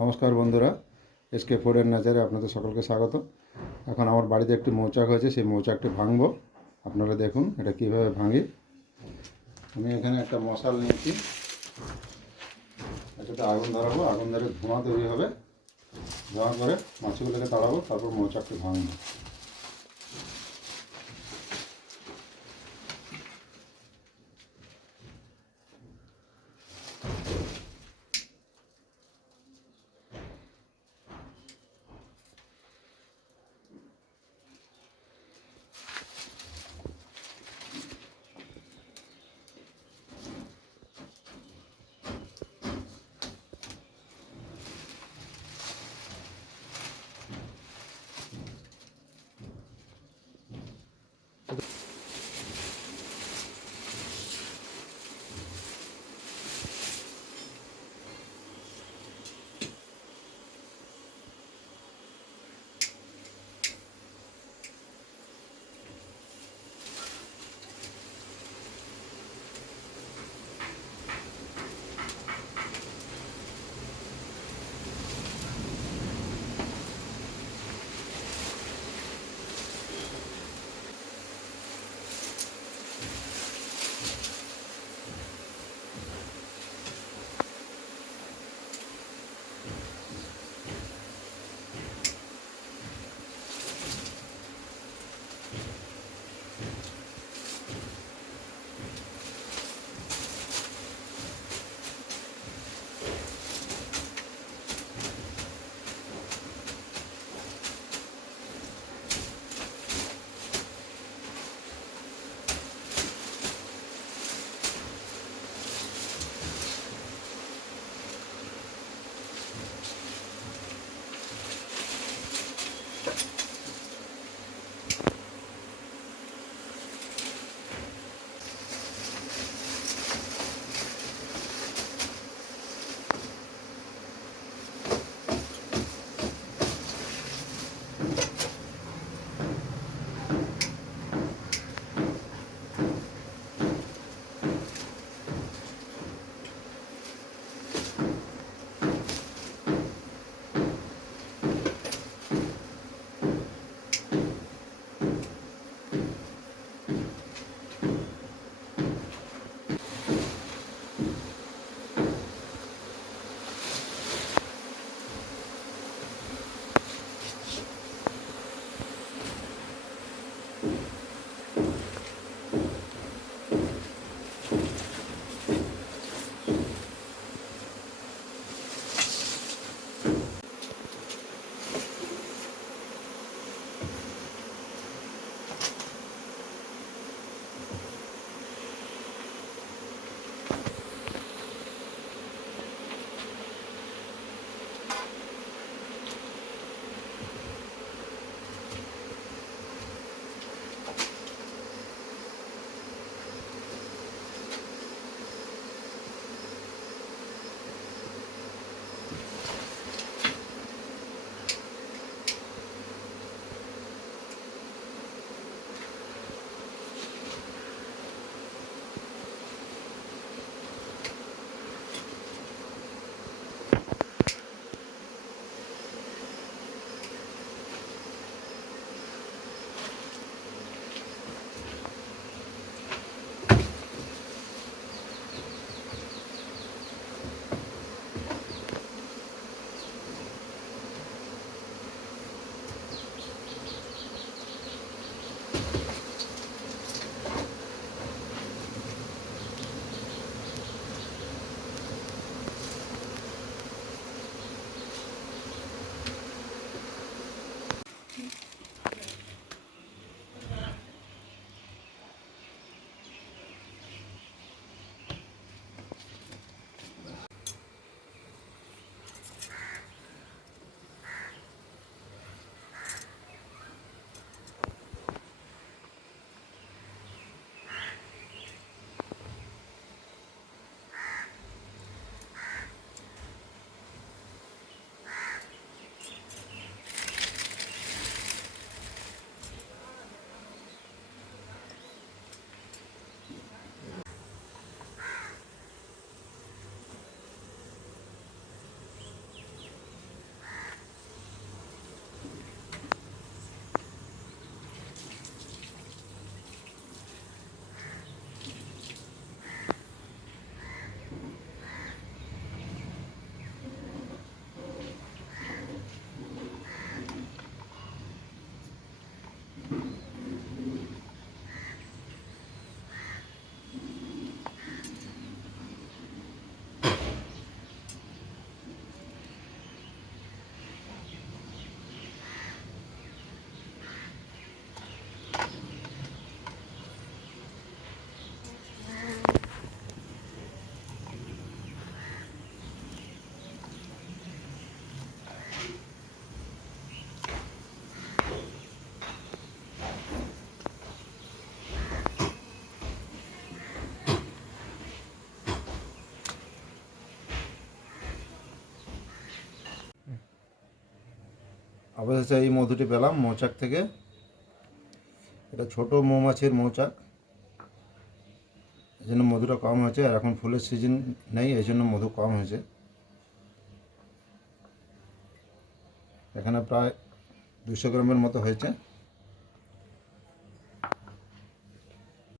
নমস্কার বন্ধুরা, SK food and নেচারে আপনাদের সকলকে স্বাগত। এখন আমার বাড়িতে একটি মৌচাক হয়েছে, সেই মৌচাকটি ভাঙবো। আপনারা দেখুন এটা কীভাবে ভাঙি। আমি এখানে একটা মশাল নিয়েছি, এটাতে আগুন ধরাবো, আগুন ধরে ধোঁয়া তৈরি হবে। ধোঁয়া করে মাছগুলোকে তাড়াবো, তারপর মৌচাকটি ভাঙবো। অবশেষে এই মধুটি পেলাম মৌচাক থেকে। এটা ছোট মৌমাছির মৌচাক, এই জন্য মধুটা কম হয়েছে। আর এখন ফুলের সিজন নেই, এই জন্য মধু কম হয়েছে। এখানে প্রায় 200 গ্রামের মতো হয়েছে।